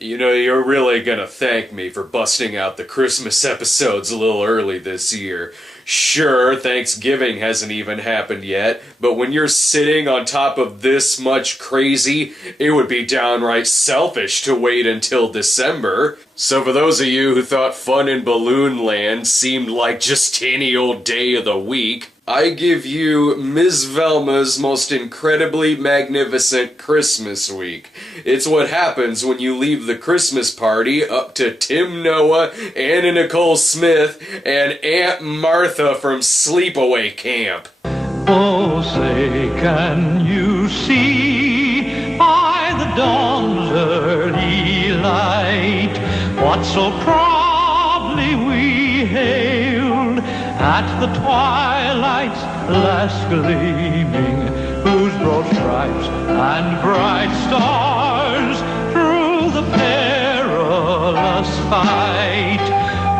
You know, you're really gonna thank me for busting out the Christmas episodes a little early this year. Sure, Thanksgiving hasn't even happened yet, but when you're sitting on top of this much crazy, it would be downright selfish to wait until December. So for those of you who thought fun in Balloon Land seemed like just any old day of the week, I give you Ms. Velma's most incredibly magnificent Christmas week. It's what happens when you leave the Christmas party up to Tim Noah, Anna Nicole Smith, and Aunt Martha from Sleepaway Camp. Oh, say, can you see by the dawn's early light what so proudly we hailed at the twilight's last gleaming, whose broad stripes and bright stars through the perilous fight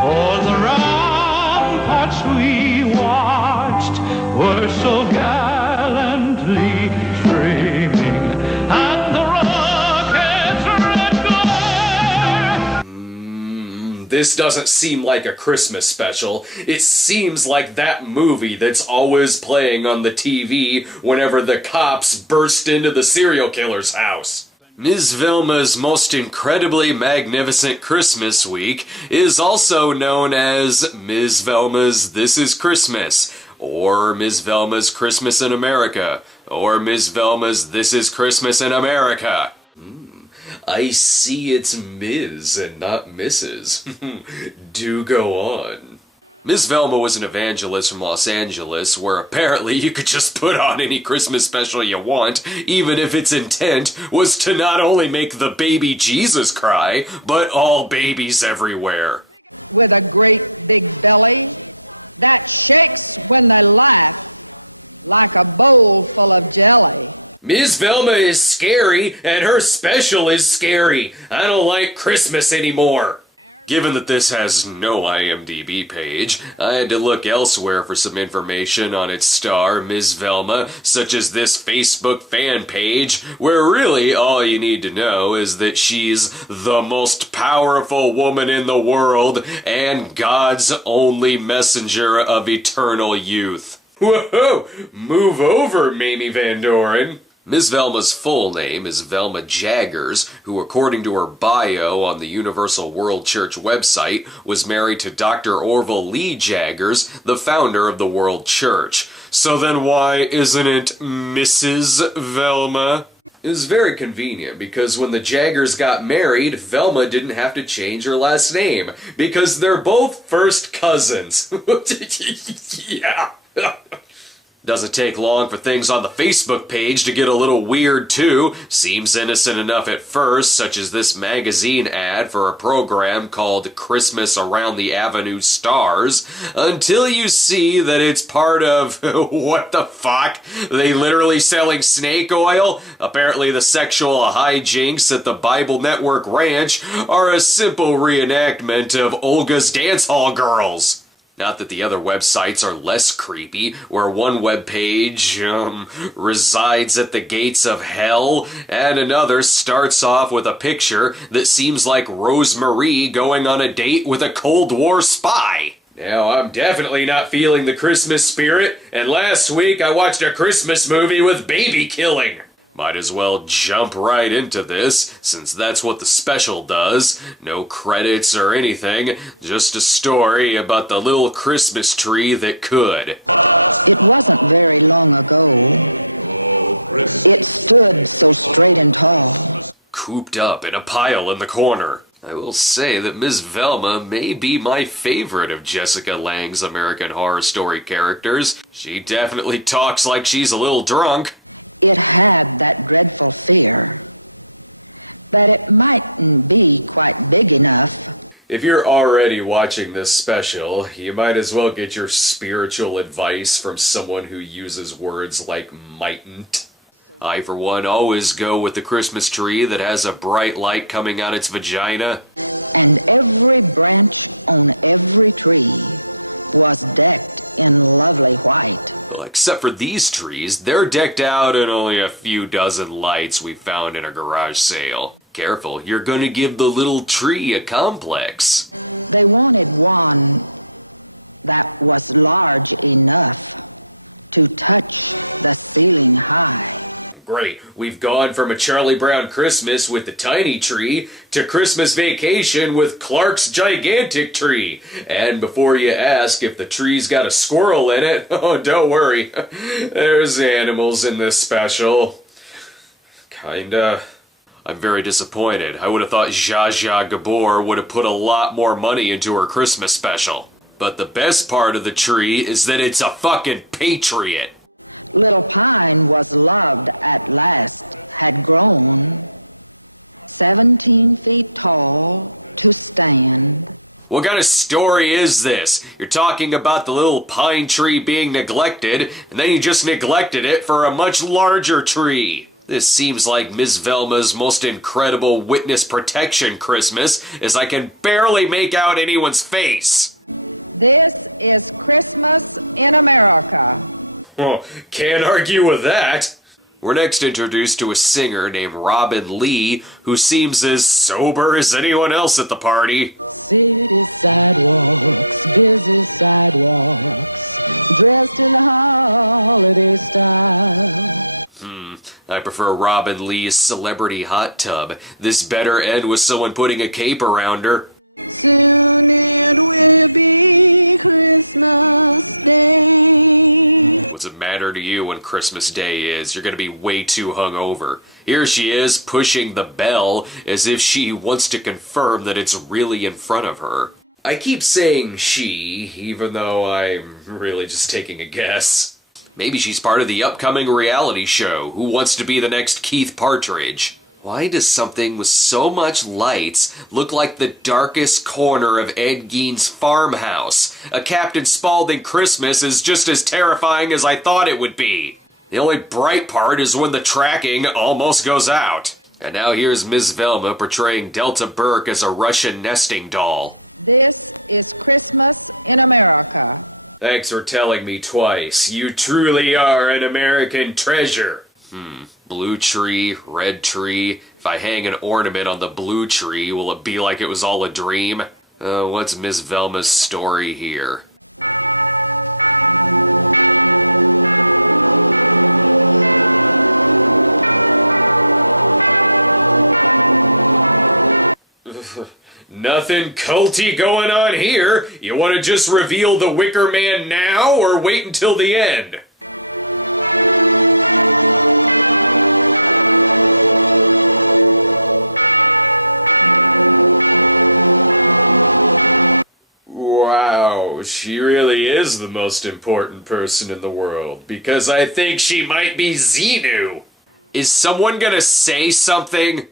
o'er the ramparts we watched were so gallantly streaming, and the rocket's red glare. This doesn't seem like a Christmas special. It seems like that movie that's always playing on the TV whenever the cops burst into the serial killer's house. Ms. Velma's most incredibly magnificent Christmas week is also known as Ms. Velma's This Is Christmas, or Ms. Velma's Christmas in America, or Ms. Velma's This Is Christmas in America. I see it's Ms. and not Mrs. Do go on. Ms. Velma was an evangelist from Los Angeles, where apparently you could just put on any Christmas special you want, even if its intent was to not only make the baby Jesus cry, but all babies everywhere. With a great big belly that shakes when they laugh, like a bowl full of jelly. Ms. Velma is scary, and her special is scary. I don't like Christmas anymore. Given that this has no IMDb page, I had to look elsewhere for some information on its star, Ms. Velma, such as this Facebook fan page, where really all you need to know is that she's the most powerful woman in the world and God's only messenger of eternal youth. Whoa! Move over, Mamie Van Doren. Ms. Velma's full name is Velma Jaggers, who according to her bio on the Universal World Church website was married to Dr. Orville Lee Jaggers, the founder of the World Church. So then why isn't it Mrs. Velma? It was very convenient because when the Jaggers got married, Velma didn't have to change her last name because they're both first cousins. Yeah. Doesn't take long for things on the Facebook page to get a little weird too. Seems innocent enough at first, such as this magazine ad for a program called Christmas Around the Avenue Stars, until you see that it's part of, what the fuck? They literally selling snake oil? Apparently the sexual hijinks at the Bible Network Ranch are a simple reenactment of Olga's Dance Hall Girls. Not that the other websites are less creepy, where one webpage, resides at the gates of hell, and another starts off with a picture that seems like Rosemarie going on a date with a Cold War spy. Now, I'm definitely not feeling the Christmas spirit, and last week I watched a Christmas movie with baby killing. Might as well jump right into this, since that's what the special does. No credits or anything, just a story about the little Christmas tree that could. It wasn't very long ago. It stood so straight and tall. Cooped up in a pile in the corner. I will say that Ms. Velma may be my favorite of Jessica Lange's American Horror Story characters. She definitely talks like she's a little drunk. It had that dreadful fear that it mightn't be quite big enough. If you're already watching this special, you might as well get your spiritual advice from someone who uses words like mightn't. I, for one, always go with the Christmas tree that has a bright light coming out its vagina. And every branch on every tree was decked in lovely white. Well, except for these trees, they're decked out in only a few dozen lights we found in a garage sale. Careful, you're gonna give the little tree a complex. They wanted one that was large enough to touch the ceiling high. Great, we've gone from a Charlie Brown Christmas with the tiny tree to Christmas Vacation with Clark's gigantic tree. And before you ask if the tree's got a squirrel in it, oh, don't worry, there's animals in this special. Kinda. I'm very disappointed. I would have thought Zsa Zsa Gabor would have put a lot more money into her Christmas special. But the best part of the tree is that it's a fucking patriot. Little Time was loved at last, had grown 17 feet tall to stand. What kind of story is this? You're talking about the little pine tree being neglected, and then you just neglected it for a much larger tree. This seems like Miss Velma's most incredible witness protection Christmas, as I can barely make out anyone's face. This is Christmas in America. Oh, can't argue with that. We're next introduced to a singer named Robin Lee, who seems as sober as anyone else at the party. I prefer Robin Lee's Celebrity Hot Tub. This better end with someone putting a cape around her. What's it matter to you when Christmas Day is? You're gonna be way too hungover. Here she is, pushing the bell, as if she wants to confirm that it's really in front of her. I keep saying she, even though I'm really just taking a guess. Maybe she's part of the upcoming reality show, Who Wants to Be the Next Keith Partridge? Why does something with so much lights look like the darkest corner of Ed Gein's farmhouse? A Captain Spaulding Christmas is just as terrifying as I thought it would be. The only bright part is when the tracking almost goes out. And now here's Ms. Velma portraying Delta Burke as a Russian nesting doll. This is Christmas in America. Thanks for telling me twice. You truly are an American treasure. Blue tree, red tree. If I hang an ornament on the blue tree, will it be like it was all a dream? What's Miss Velma's story here? Nothing culty going on here. You want to just reveal the Wicker Man now, or wait until the end? Wow, she really is the most important person in the world, because I think she might be Xenu. Is someone gonna say something?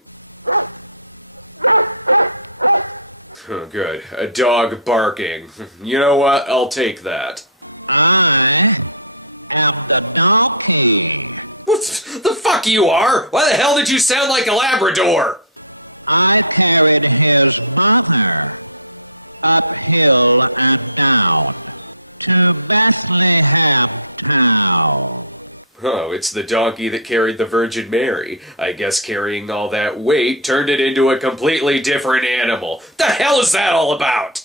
Oh, good. A dog barking. You know what? I'll take that. I am the donkey. What the fuck you are? Why the hell did you sound like a Labrador? I carried his mother uphill and out to Bethlehem town. Oh, it's the donkey that carried the Virgin Mary. I guess carrying all that weight turned it into a completely different animal. The hell is that all about?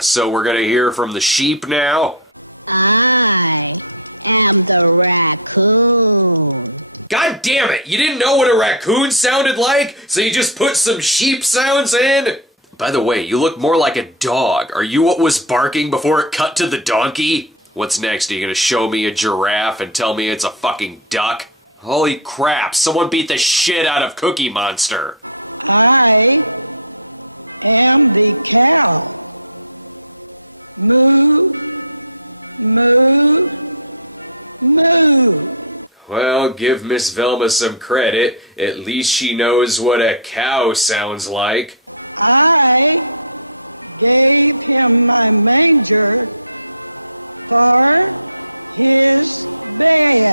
So we're gonna hear from the sheep now? I am the raccoon. God damn it! You didn't know what a raccoon sounded like, so you just put some sheep sounds in? By the way, you look more like a dog. Are you what was barking before it cut to the donkey? What's next? Are you gonna show me a giraffe and tell me it's a fucking duck? Holy crap, someone beat the shit out of Cookie Monster. I am the cow. Moo, moo, moo. Well, give Miss Velma some credit. At least she knows what a cow sounds like. I gave him my manger for his bed.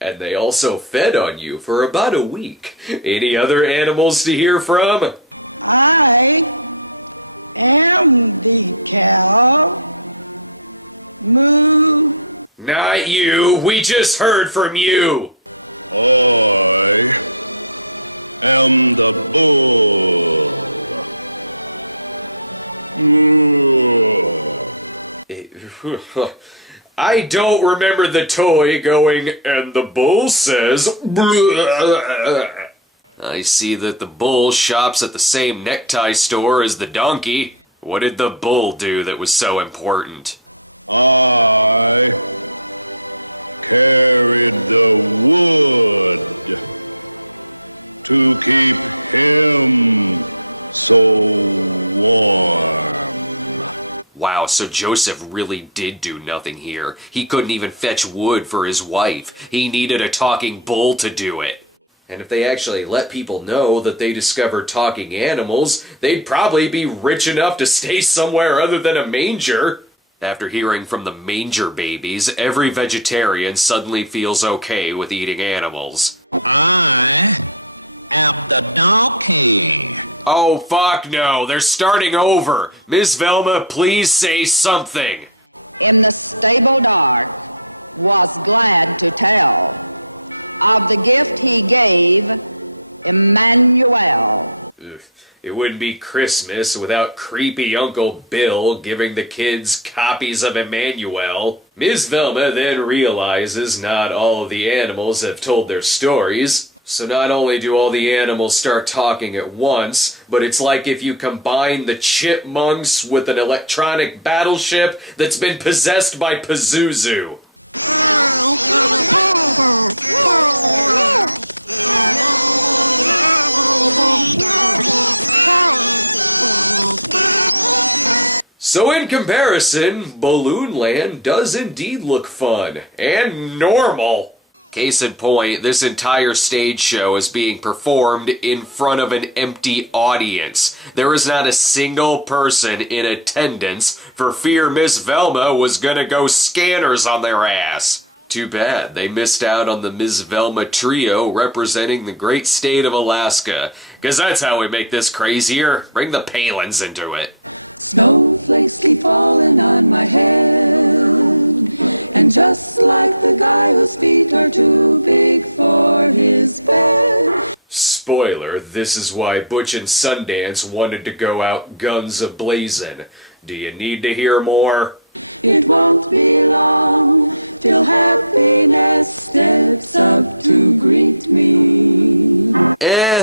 And they also fed on you for about a week. Any other animals to hear from? I am the cow. Moo. Not you. We just heard from you. Oh, the bull. I don't remember the toy going, and the bull says, "Bleh." I see that the bull shops at the same necktie store as the donkey. What did the bull do that was so important? I carried the wood to keep him so warm. Wow, so Joseph really did do nothing here. He couldn't even fetch wood for his wife. He needed a talking bull to do it. And if they actually let people know that they discovered talking animals, they'd probably be rich enough to stay somewhere other than a manger. After hearing from the manger babies, every vegetarian suddenly feels okay with eating animals. I am the donkey. Oh, fuck no, they're starting over. Miss Velma, please say something. In the stable dark was glad to tell of the gift he gave Emmanuel. Ugh. It wouldn't be Christmas without creepy Uncle Bill giving the kids copies of Emmanuel. Ms. Velma then realizes not all of the animals have told their stories. So not only do all the animals start talking at once, but it's like if you combine the chipmunks with an electronic battleship that's been possessed by Pazuzu. So in comparison, Balloon Land does indeed look fun and normal. Case in point, this entire stage show is being performed in front of an empty audience. There is not a single person in attendance for fear Miss Velma was gonna go scanners on their ass. Too bad, they missed out on the Ms. Velma trio representing the great state of Alaska. 'Cause that's how we make this crazier. Bring the Palins into it. Spoiler, this is why Butch and Sundance wanted to go out guns a-blazing. Do you need to hear more?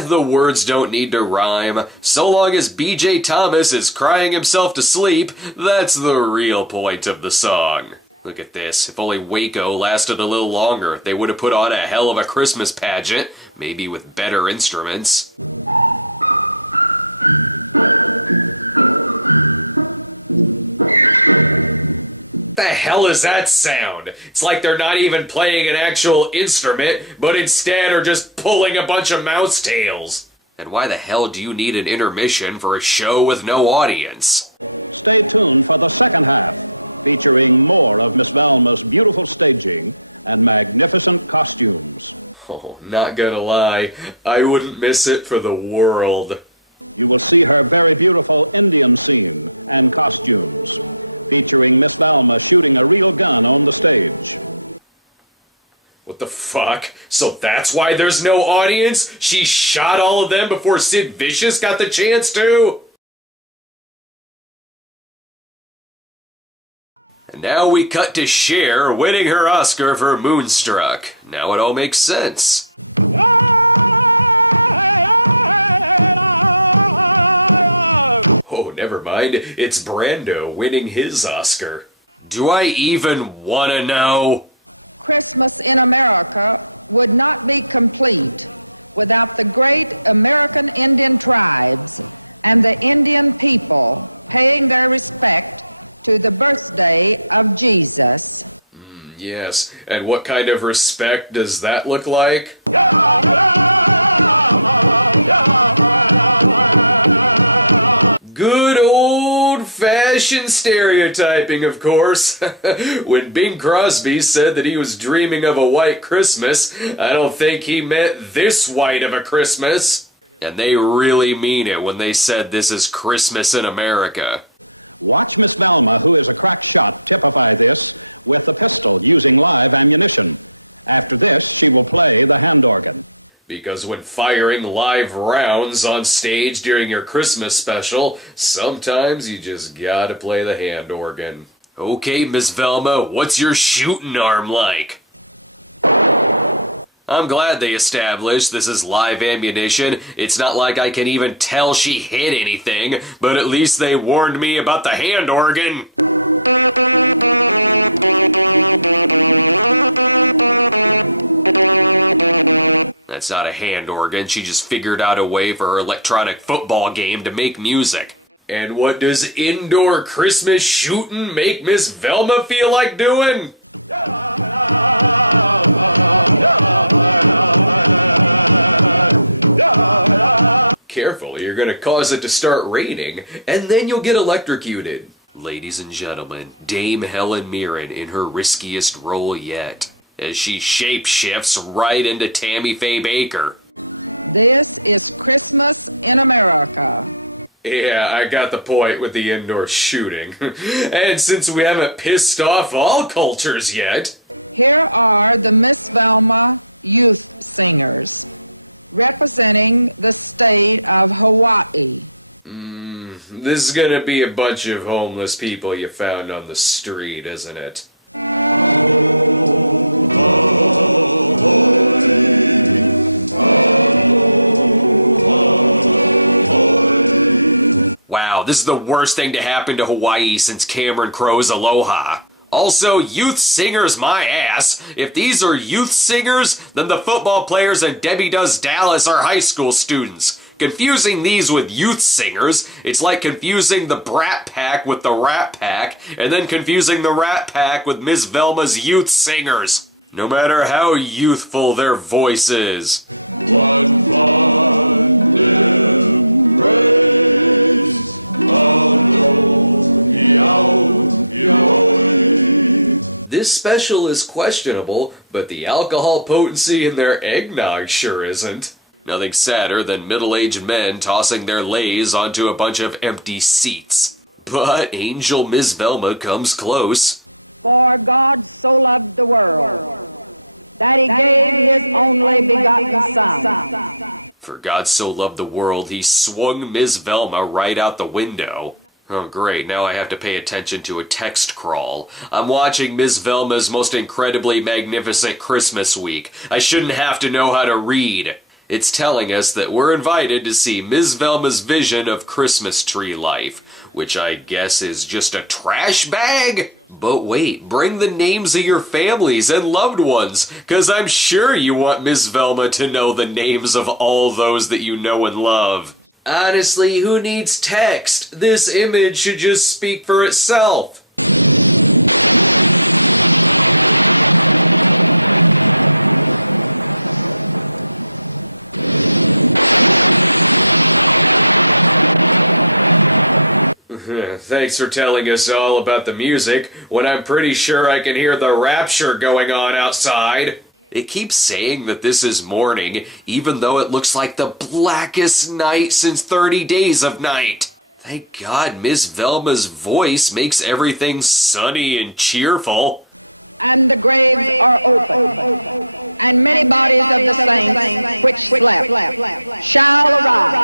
The words don't need to rhyme. So long as BJ Thomas is crying himself to sleep, that's the real point of the song. Look at this. If only Waco lasted a little longer, they would have put on a hell of a Christmas pageant, maybe with better instruments. The hell is that sound? It's like they're not even playing an actual instrument, but instead are just pulling a bunch of mouse tails. And why the hell do you need an intermission for a show with no audience? Stay tuned for the second half, featuring more of Miss Velma's beautiful staging and magnificent costumes. Oh, not gonna lie, I wouldn't miss it for the world. You will see her very beautiful Indian scene and costumes, featuring Miss Velma shooting a real gun on the stage. What the fuck? So that's why there's no audience? She shot all of them before Sid Vicious got the chance to? And now we cut to Cher winning her Oscar for Moonstruck. Now it all makes sense. Oh, never mind. It's Brando winning his Oscar. Do I even wanna know? Christmas in America would not be complete without the great American Indian tribes and the Indian people paying their respect to the birthday of Jesus. Yes, and what kind of respect does that look like? Good old-fashioned stereotyping, of course. When Bing Crosby said that he was dreaming of a white Christmas, I don't think he meant this white of a Christmas. And they really mean it when they said this is Christmas in America. Watch Miss Velma, who is a crack shot, typify this with a pistol using live ammunition. After this, she will play the hand organ. Because when firing live rounds on stage during your Christmas special, sometimes you just gotta play the hand organ. Okay, Miss Velma, what's your shooting arm like? I'm glad they established this is live ammunition. It's not like I can even tell she hit anything, but at least they warned me about the hand organ. That's not a hand organ, she just figured out a way for her electronic football game to make music. And what does indoor Christmas shooting make Miss Velma feel like doing? Careful, you're gonna cause it to start raining, and then you'll get electrocuted. Ladies and gentlemen, Dame Helen Mirren in her riskiest role yet, as she shape-shifts right into Tammy Faye Baker. This is Christmas in America. Yeah, I got the point with the indoor shooting. And since we haven't pissed off all cultures yet... Here are the Miss Velma Youth Singers, representing the state of Hawaii. This is gonna be a bunch of homeless people you found on the street, isn't it? Wow, this is the worst thing to happen to Hawaii since Cameron Crowe's Aloha. Also, youth singers my ass. If these are youth singers, then the football players in Debbie Does Dallas are high school students. Confusing these with youth singers, it's like confusing the Brat Pack with the Rat Pack, and then confusing the Rat Pack with Miss Velma's youth singers. No matter how youthful their voice is. This special is questionable, but the alcohol potency in their eggnog sure isn't. Nothing sadder than middle-aged men tossing their lays onto a bunch of empty seats. But Angel Miss Velma comes close. For God so loved the world, that he gave his only begotten Son. For God so loved the world, he swung Miss Velma right out the window. Oh great, now I have to pay attention to a text crawl. I'm watching Miss Velma's most incredibly magnificent Christmas week. I shouldn't have to know how to read. It's telling us that we're invited to see Miss Velma's vision of Christmas tree life, which I guess is just a trash bag? But wait, bring the names of your families and loved ones, cause I'm sure you want Miss Velma to know the names of all those that you know and love. Honestly, who needs text? This image should just speak for itself. Thanks for telling us all about the music, when I'm pretty sure I can hear the rapture going on outside. It keeps saying that this is morning, even though it looks like the blackest night since 30 Days of Night. Thank God Miss Velma's voice makes everything sunny and cheerful. And the graves are open, and many bodies of the saints which slept shall arise.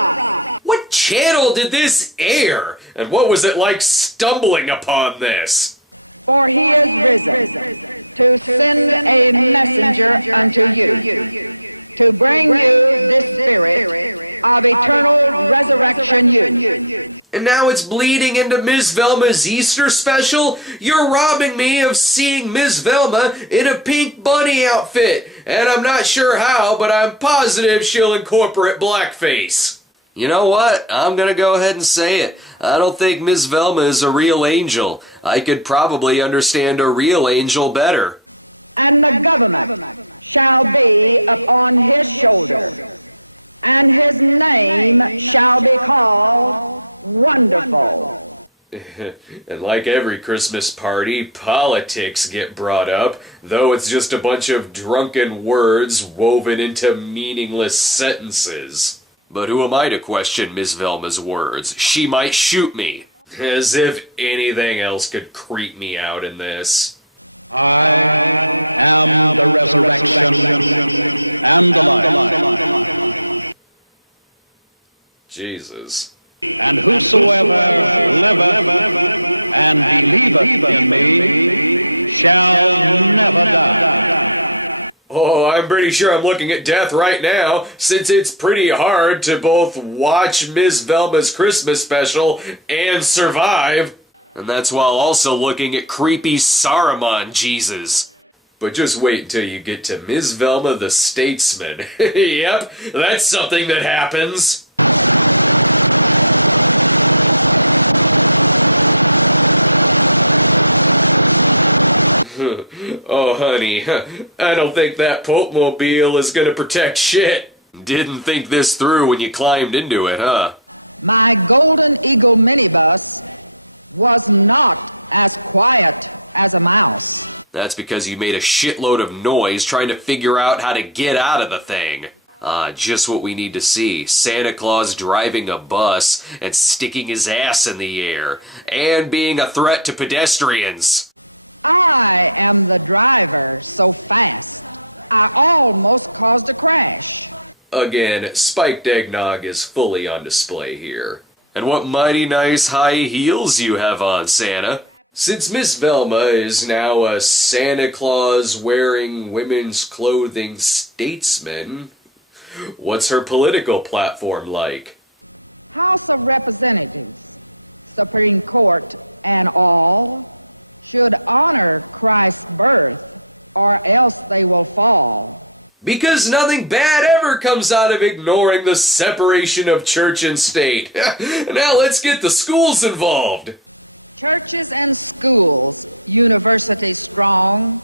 What channel did this air? And what was it like stumbling upon this? For he is risen to send a messenger unto you, to bring you this spirit of eternal resurrection news. And now it's bleeding into Miss Velma's Easter special? You're robbing me of seeing Miss Velma in a pink bunny outfit. And I'm not sure how, but I'm positive she'll incorporate blackface. You know what? I'm gonna go ahead and say it. I don't think Miss Velma is a real angel. I could probably understand a real angel better. And the government shall be upon his shoulders, and his name shall be called Wonderful. And like every Christmas party, politics get brought up, though it's just a bunch of drunken words woven into meaningless sentences. But who am I to question Miss Velma's words? She might shoot me. As if anything else could creep me out in this. I am the resurrection and the light. Jesus. And whosoever liveth and believeth on me shall never die. Oh, I'm pretty sure I'm looking at death right now, since it's pretty hard to both watch Ms. Velma's Christmas special and survive. And that's while also looking at creepy Saruman Jesus. But just wait until you get to Ms. Velma the Statesman. Yep, that's something that happens. Oh, honey, I don't think that Pope-mobile is gonna protect shit. Didn't think this through when you climbed into it, huh? My Golden Eagle minibus was not as quiet as a mouse. That's because you made a shitload of noise trying to figure out how to get out of the thing. Just what we need to see. Santa Claus driving a bus and sticking his ass in the air, and being a threat to pedestrians. I am the driver so fast, I almost caused a crash. Again, spiked eggnog is fully on display here. And what mighty nice high heels you have on, Santa. Since Miss Velma is now a Santa Claus wearing women's clothing statesman, what's her political platform like? House of Representatives, Supreme Court, and all should honor Christ's birth, or else they will fall. Because nothing bad ever comes out of ignoring the separation of church and state. Now let's get the schools involved. Churches and schools, universities strong,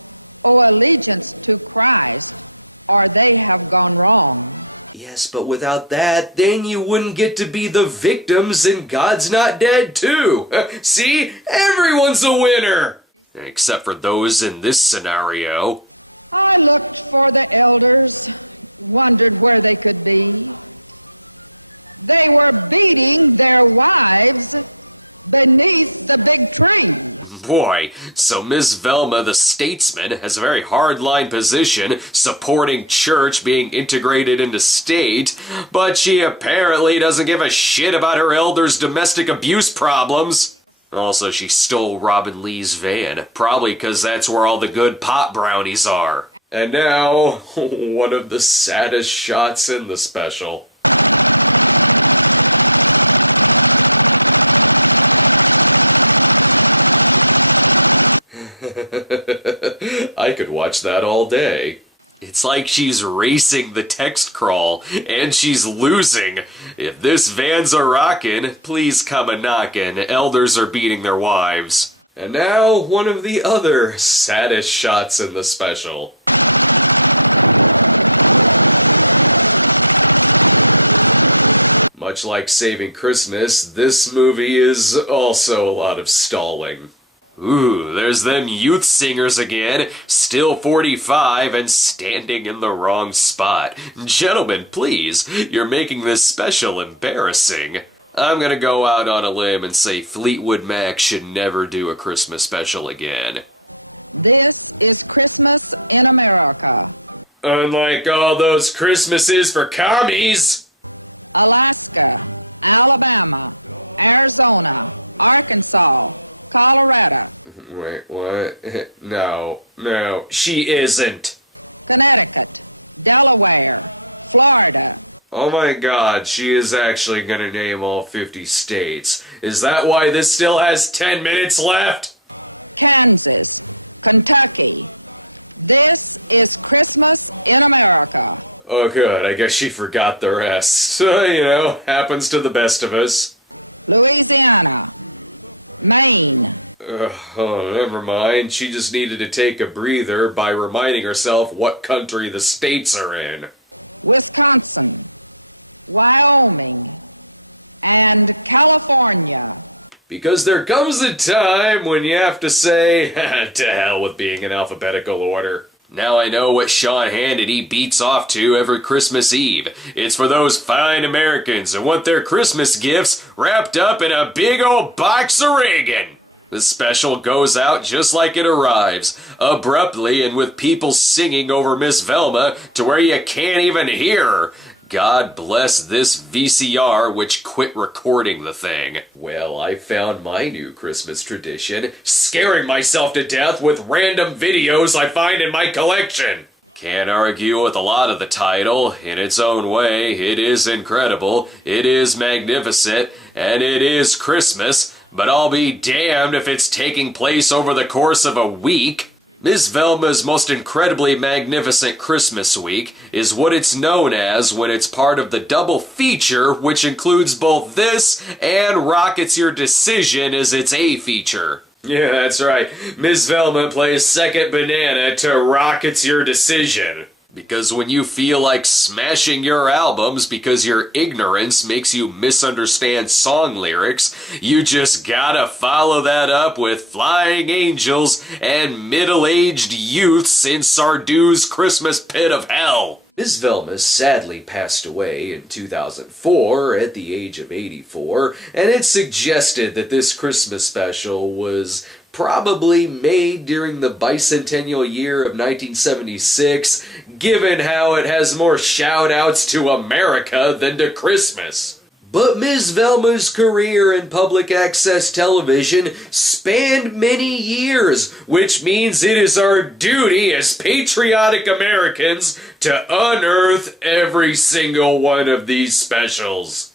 owe allegiance to Christ, or they have gone wrong. Yes, but without that, then you wouldn't get to be the victims and God's Not Dead too. See? Everyone's a winner! Except for those in this scenario. I looked for the elders, wondered where they could be. They were beating their wives beneath the big tree. Boy, so Miss Velma the Statesman has a very hard-line position supporting church being integrated into state, but she apparently doesn't give a shit about her elders' domestic abuse problems. Also, she stole Robin Lee's van, probably because that's where all the good pot brownies are. And now, one of the saddest shots in the special. I could watch that all day. It's like she's racing the text crawl, and she's losing. If this van's a rockin', please come a knockin'. Elders are beating their wives. And now, one of the other saddest shots in the special. Much like Saving Christmas, this movie is also a lot of stalling. Ooh, there's them youth singers again, still 45 and standing in the wrong spot. Gentlemen, please, you're making this special embarrassing. I'm gonna go out on a limb and say Fleetwood Mac should never do a Christmas special again. This is Christmas in America. Unlike all those Christmases for commies! Alaska, Alabama, Arizona, Arkansas, Colorado. Wait, what? No, she isn't. Connecticut, Delaware, Florida. Oh my god, she is actually gonna name all 50 states. Is that why this still has 10 minutes left? Kansas, Kentucky. This is Christmas in America. Oh good, I guess she forgot the rest. Happens to the best of us. Louisiana, Maine. Oh, never mind. She just needed to take a breather by reminding herself what country the states are in. Wisconsin, Wyoming, and California. Because there comes a time when you have to say, to hell with being in alphabetical order. Now I know what Sean Hannity beats off to every Christmas Eve. It's for those fine Americans who want their Christmas gifts wrapped up in a big old box of Reagan. The special goes out just like it arrives, abruptly and with people singing over Miss Velma to where you can't even hear her. God bless this VCR which quit recording the thing. Well, I found my new Christmas tradition, scaring myself to death with random videos I find in my collection. Can't argue with a lot of the title. In its own way, it is incredible, it is magnificent, and it is Christmas, but I'll be damned if it's taking place over the course of a week. Miss Velma's Most Incredibly Magnificent Christmas Week is what it's known as when it's part of the double feature, which includes both this and Rockets Your Decision as its A feature. Yeah, that's right. Miss Velma plays second banana to Rockets Your Decision. Because when you feel like smashing your albums because your ignorance makes you misunderstand song lyrics, you just gotta follow that up with Flying Angels and Middle-Aged Youths in Sardou's Christmas Pit of Hell. Miss Velma sadly passed away in 2004 at the age of 84, and it's suggested that this Christmas special was probably made during the bicentennial year of 1976, given how it has more shout-outs to America than to Christmas. But Ms. Velma's career in public access television spanned many years, which means it is our duty as patriotic Americans to unearth every single one of these specials.